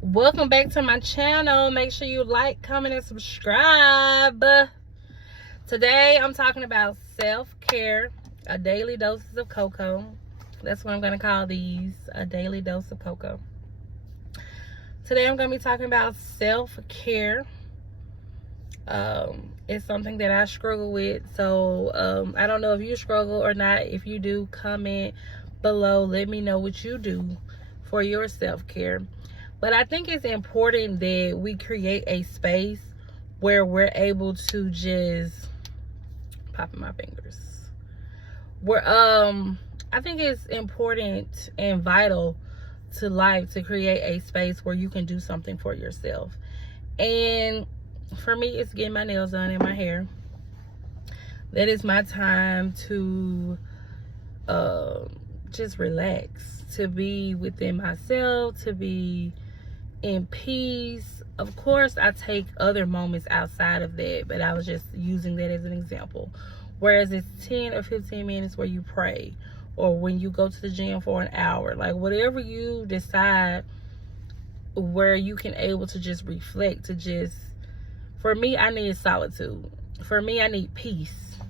Welcome back to my channel. Make sure you like, comment, and subscribe. Today I'm talking about self-care, a daily dose of cocoa. That's what I'm going to call these, a daily dose of cocoa. Today I'm going to be talking about self-care. It's something that I struggle with, so I don't know if you struggle or not. If you do, comment below. Let me know what you do for your self-care. But I think it's important that we create a space where we're able to just popping my fingers. I think it's important and vital to life to create a space where you can do something for yourself. And for me, it's getting my nails done and my hair. That is my time to just relax, to be within myself, to be in peace. Of course, I take other moments outside of that, but I was just using that as an example. Whereas it's 10 or 15 minutes where you pray, or when you go to the gym for an hour, like whatever you decide, where you can able to just reflect, to just, for me, I need solitude. For me, I need peace.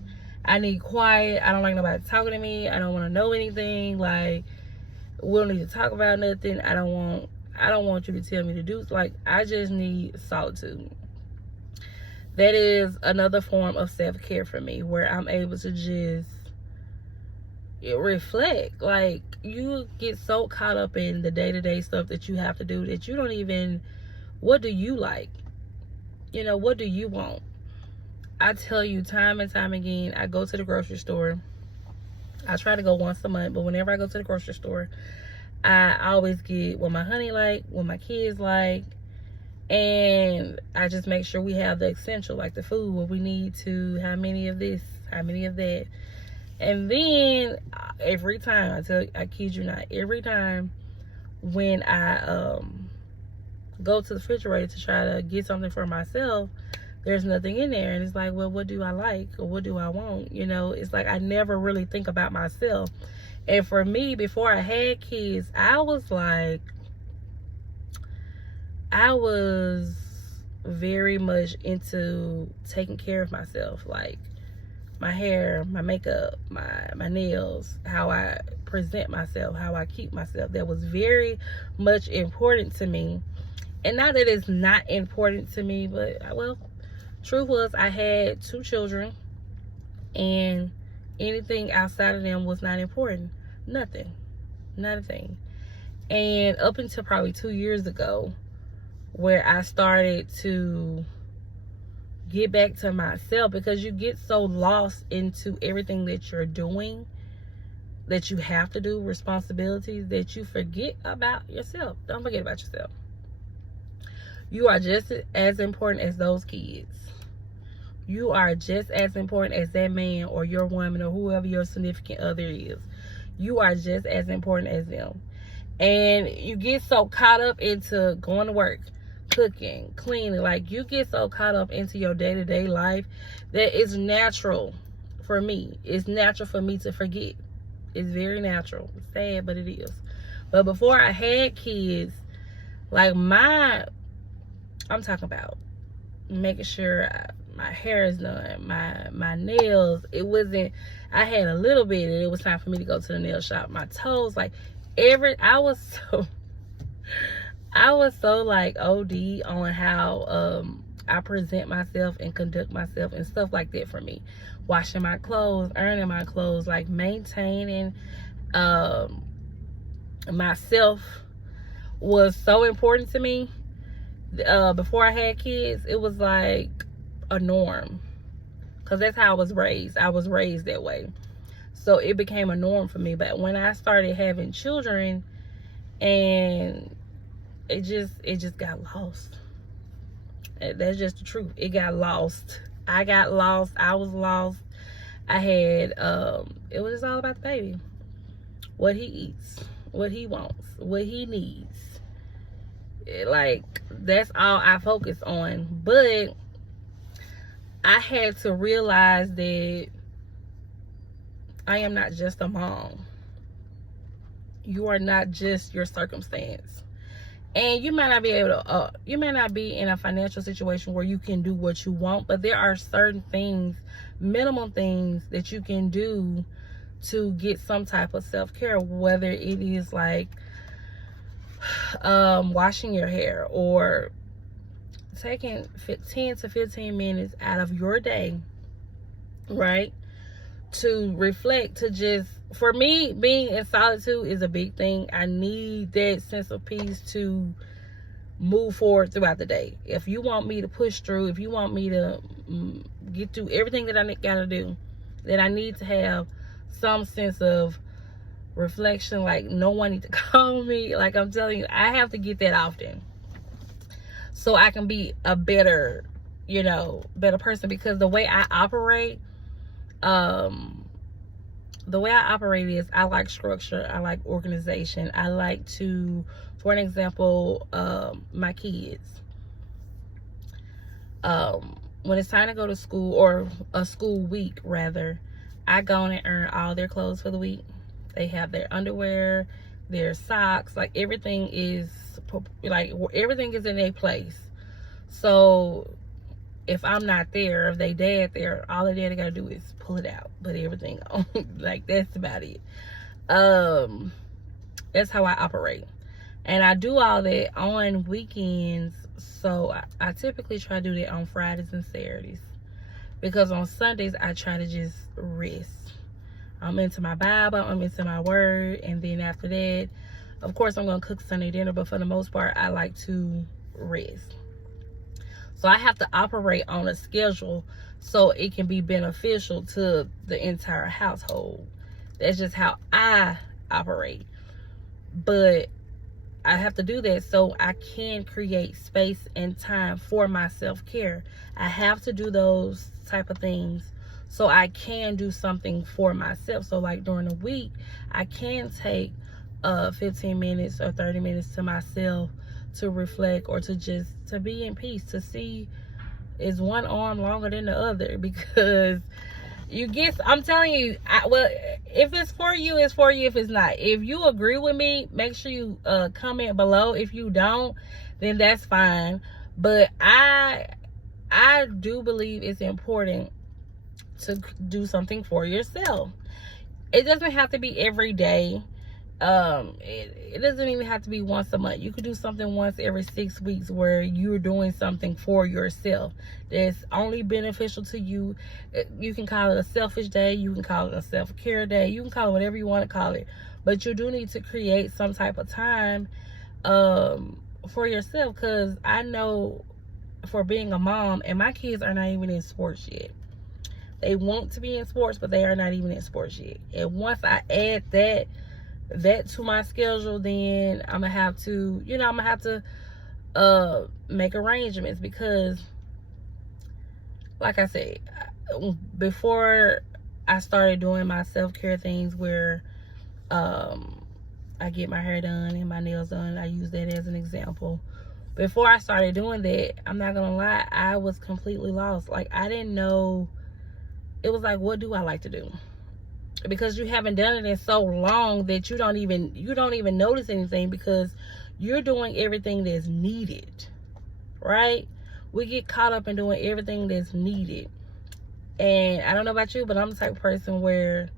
I need quiet. I don't like nobody talking to me. I don't want to know anything. Like, we don't need to talk about nothing. I don't want you to tell me to do. Like, I just need solitude. That is another form of self-care for me, where I'm able to just reflect. Like, you get so caught up in the day-to-day stuff that you have to do that you don't even, what do you like? You know, what do you want? I tell you time and time again, I go to the grocery store. I try to go once a month, but whenever I go to the grocery store, I always get what my honey like, what my kids like, and I just make sure we have the essential, like the food, what we need to, how many of this, how many of that. And then every time, I kid you not, every time when I go to the refrigerator to try to get something for myself, there's nothing in there. And it's like, well, what do I like, or what do I want? You know, it's like I never really think about myself. And for me, before I had kids, I was very much into taking care of myself. Like my hair, my makeup, my nails, how I present myself, how I keep myself. That was very much important to me. And not that it's not important to me, but, well, truth was, I had 2 children, and anything outside of them was not important. Nothing. Not a thing. And up until probably 2 years ago, where I started to get back to myself, because you get so lost into everything that you're doing, that you have to do, responsibilities, that you forget about yourself. Don't forget about yourself. You are just as important as those kids. You are just as important as that man or your woman or whoever your significant other is. You are just as important as them. And you get so caught up into going to work, cooking, cleaning. Like, you get so caught up into your day-to-day life that it's natural for me. It's natural for me to forget. It's very natural. It's sad, but it is. But before I had kids, like, I'm talking about making sure my hair is done, my nails. It wasn't, I had a little bit, and it was time for me to go to the nail shop. My toes, like, I was so like OD on how I present myself and conduct myself and stuff like that. For me, washing my clothes, ironing my clothes, like maintaining myself was so important to me. Before I had kids, it was like a norm, because that's how I was raised. I was raised that way, so it became a norm for me. But when I started having children, and it just got lost. That's just the truth. It got lost. I got lost. I was lost. I had it was just all about the baby, what he eats, what he wants, what he needs. Like, that's all I focus on. But I had to realize that I am not just a mom. You are not just your circumstance. And you might not be able to, you may not be in a financial situation where you can do what you want, but there are certain things, minimum things that you can do to get some type of self-care, whether it is like washing your hair or taking 10 to 15 minutes out of your day, right, to reflect, to just, for me, being in solitude is a big thing. I need that sense of peace to move forward throughout the day. If you want me to push through, if you want me to get through everything that I gotta do, then I need to have some sense of reflection. Like, no one needs to call me. Like, I'm telling you, I have to get that often so I can be a better, better person. Because the way I operate is I like structure, I like organization, I like to, for an example, my kids, when it's time to go to school, or a school week rather, I go on and earn all their clothes for the week. They have their underwear, their socks, like everything is in their place. So if I'm not there, if they dad there, all the daddy gotta do is pull it out, put everything on. Like, that's about it. That's how I operate. And I do all that on weekends. So I typically try to do that on Fridays and Saturdays, because on Sundays I try to just rest. I'm into my Bible, I'm into my word, and then after that, of course, I'm gonna cook Sunday dinner, but for the most part, I like to rest. So I have to operate on a schedule so it can be beneficial to the entire household. That's just how I operate. But I have to do that so I can create space and time for my self-care. I have to do those type of things so I can do something for myself. So like during the week, I can take 15 minutes or 30 minutes to myself to reflect, or to be in peace, to see, is one arm longer than the other? Because I'm telling you, if it's for you, it's for you. If it's not, if you agree with me, make sure you comment below. If you don't, then that's fine. But I do believe it's important to do something for yourself. It doesn't have to be every day. It doesn't even have to be once a month. You could do something once every 6 weeks where you're doing something for yourself that's only beneficial to you. You can call it a selfish day, you can call it a self-care day, you can call it whatever you want to call it, but you do need to create some type of time for yourself. Because I know, for being a mom, and my kids are not even in sports yet. They want to be in sports, but they are not even in sports yet. And once I add that to my schedule, then I'm gonna have to, make arrangements. Because like I said, before I started doing my self-care things where I get my hair done and my nails done, I use that as an example. Before I started doing that, I'm not gonna lie, I was completely lost. Like, I didn't know. It was like, what do I like to do? Because you haven't done it in so long that you don't even notice anything, because you're doing everything that's needed, right? We get caught up in doing everything that's needed. And I don't know about you, but I'm the type of person where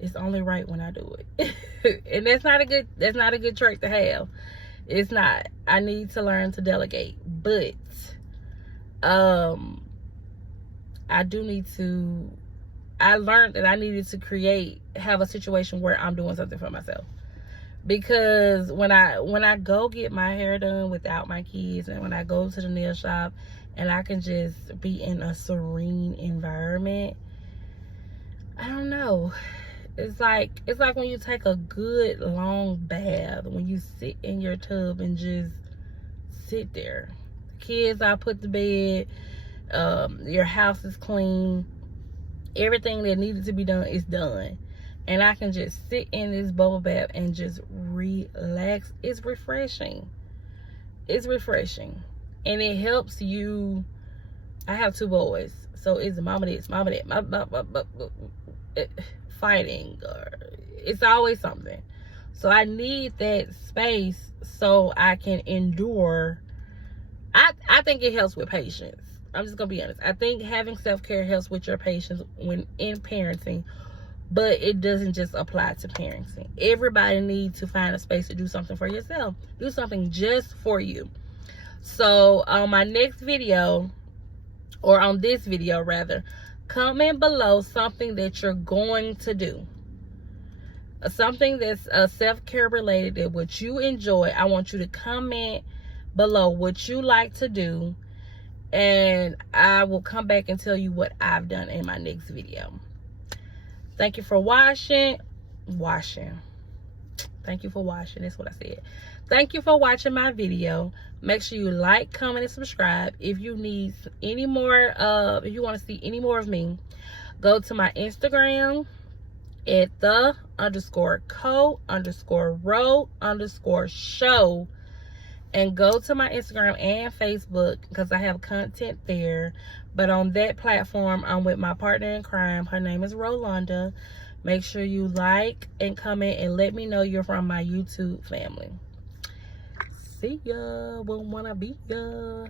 it's only right when I do it. And that's not a good trait to have. It's not. I need to learn to delegate. But I learned that I needed to have a situation where I'm doing something for myself. Because when I go get my hair done without my kids, and when I go to the nail shop and I can just be in a serene environment, I don't know. It's like when you take a good long bath, when you sit in your tub and just sit there. The kids are put to bed, your house is clean, everything that needed to be done is done, and I can just sit in this bubble bath and just relax. It's refreshing. It's refreshing. And it helps you. I have 2 boys, so it's mama this, mama that, fighting, or it's always something. So I need that space so I can endure. I think it helps with patience. I'm just gonna be honest. I think having self-care helps with your patience when in parenting, but it doesn't just apply to parenting. Everybody needs to find a space to do something for yourself. Do something just for you. So on my next video, or on this video rather, comment below something that you're going to do. Something that's self-care related, that what you enjoy. I want you to comment below what you like to do, and I will come back and tell you what I've done in my next video. Thank you for watching. Thank you for watching. That's what I said. Thank you for watching my video. Make sure you like, comment, and subscribe. If you need any more, if you want to see any more of me, go to my Instagram at the_co_row_show, and go to my Instagram and Facebook because I have content there. But on that platform, I'm with my partner in crime. Her name is Rolanda. Make sure you like and comment and let me know you're from my YouTube family. See ya. Won't wanna be ya.